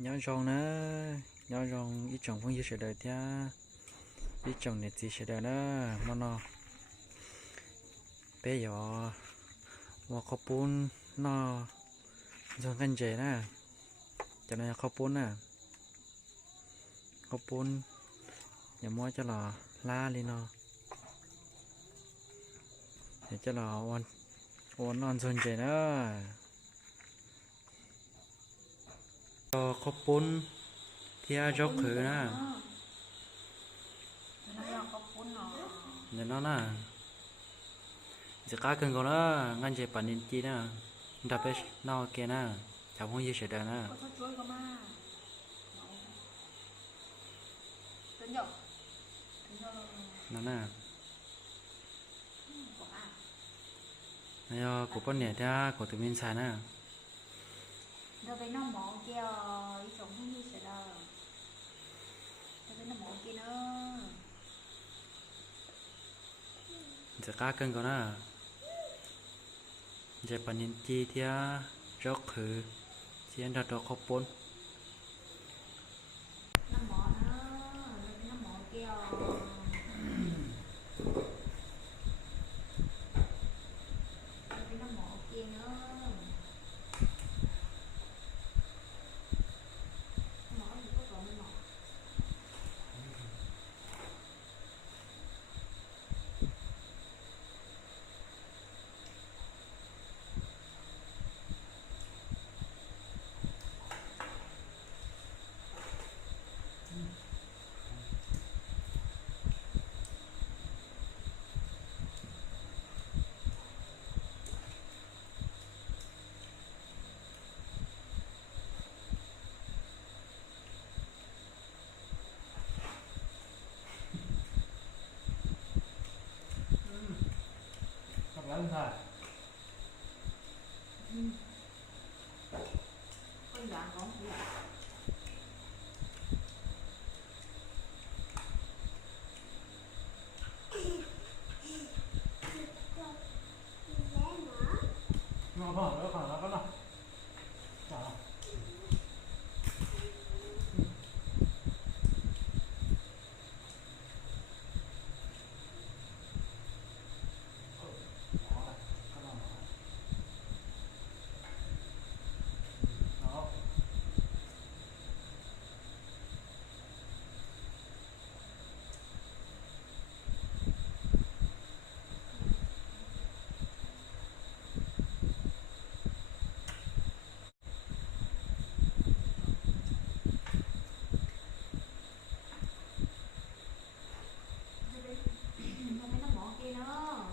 nhỏ rong nữa nhỏ rong ít trồng phong như sẽ đời thia ít trồng này gì sẽ đời đó mà nó bé nhỏ mà có bún nó rong canh chè nè cho nên có bún nè có bún nhà mua cho là la lên nó để cho là ôn ôn non rong chè nữa có bún thia róc khử nè để nó nè giờ cá cưng của nó ngăn chế bản in chi nè đập ấy nó kia nè cháu không như sẽ đàn nè nó nè này của con nhẹ ra của tụi mình xài nè đâu phải nó mỏ kia ý trồng không như sẽ đâu đâu phải nó mỏ kia nữa giờ cá cưng của nó giờ bản in chi thia róc khử chỉ ăn đặt đó có bốn nó mỏ nữa đâu phải nó mỏ kia đâu phải nó mỏ kia nữa mỏ thì có còn mới mỏ lớn thôi con dạng con gì nó còn nó có nó đâu phải nó mỏ kia nữa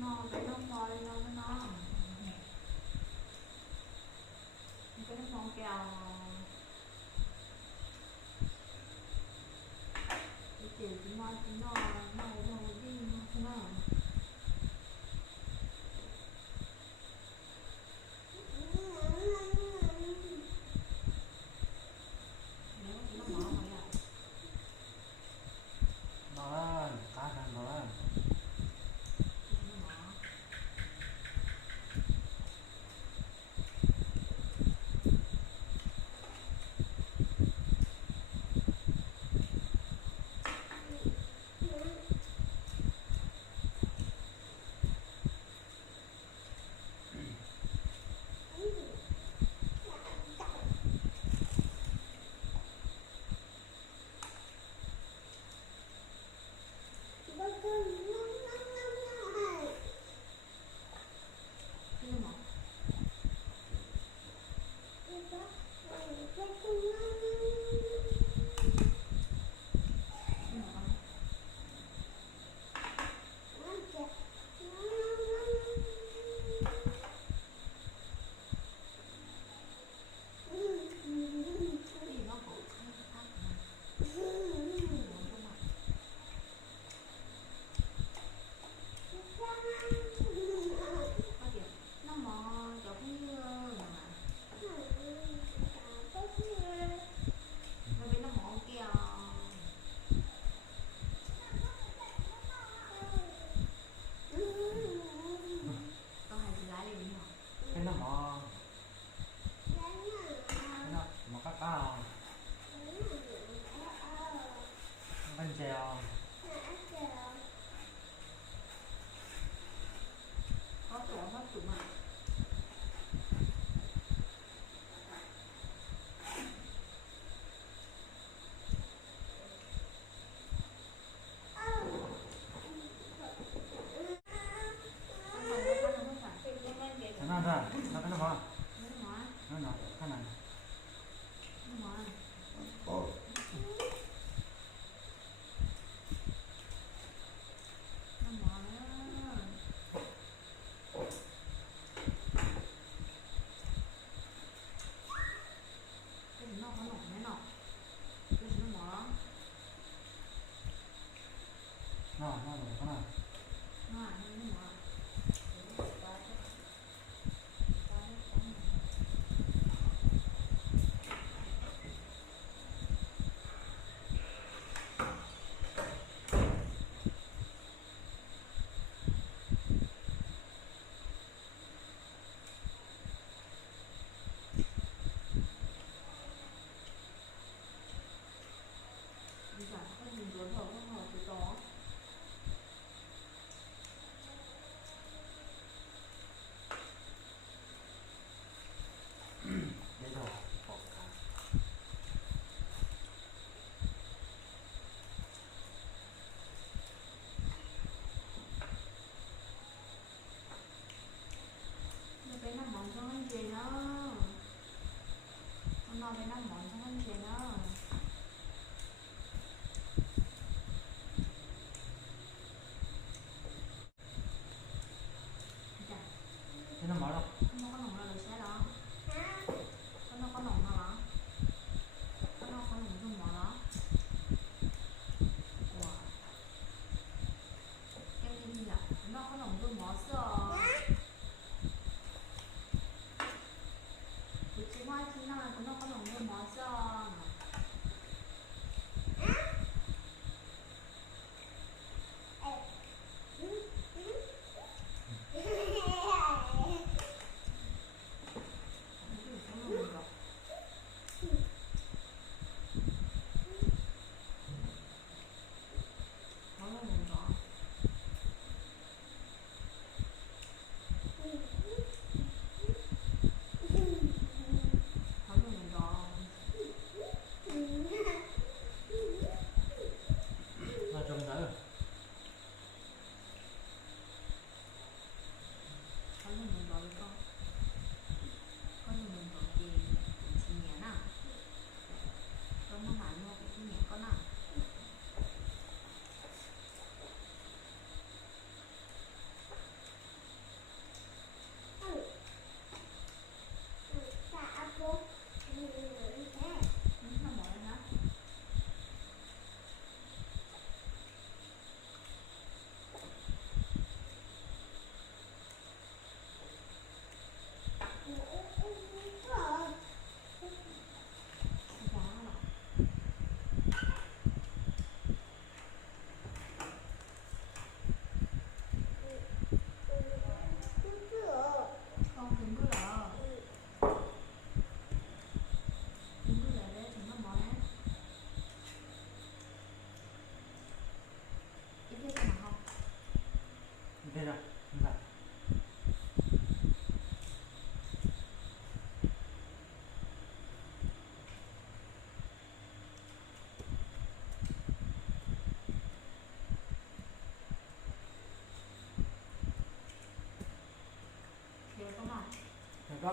nó phải nó mò lên đâu nó phải nó mò kèo cái tiền thì nó đi nó không nào nếu thì nó mỏ rồi à nó cá thằng nó nó mỏ treo. Có chỗ hết tụi mà. Nó ra, nó cái nó bỏ. Nó cái này. Nó rồi, cái này. Đây rồi. Cái nó mòn trong anh gì đó. Con nó cái nó mòn trong anh gì đó. Thế nó mở đâu? Con nó có nồng ra được xe đó. Con nó có nồng ra đó. Con nó có nồng trong mỏ đó. Wow. Cái gì nhỉ? Nó có nồng trong mỏ sao? Chị hoa chị nào là nó có nồng trong mỏ sao? Nó trông tới rồi. Không đừng có lỡ. Đừng có lỡ đấy thì nó mỏi á. Ít thế mà không. Thế rồi. Dạ. Thì không nào. Được đó.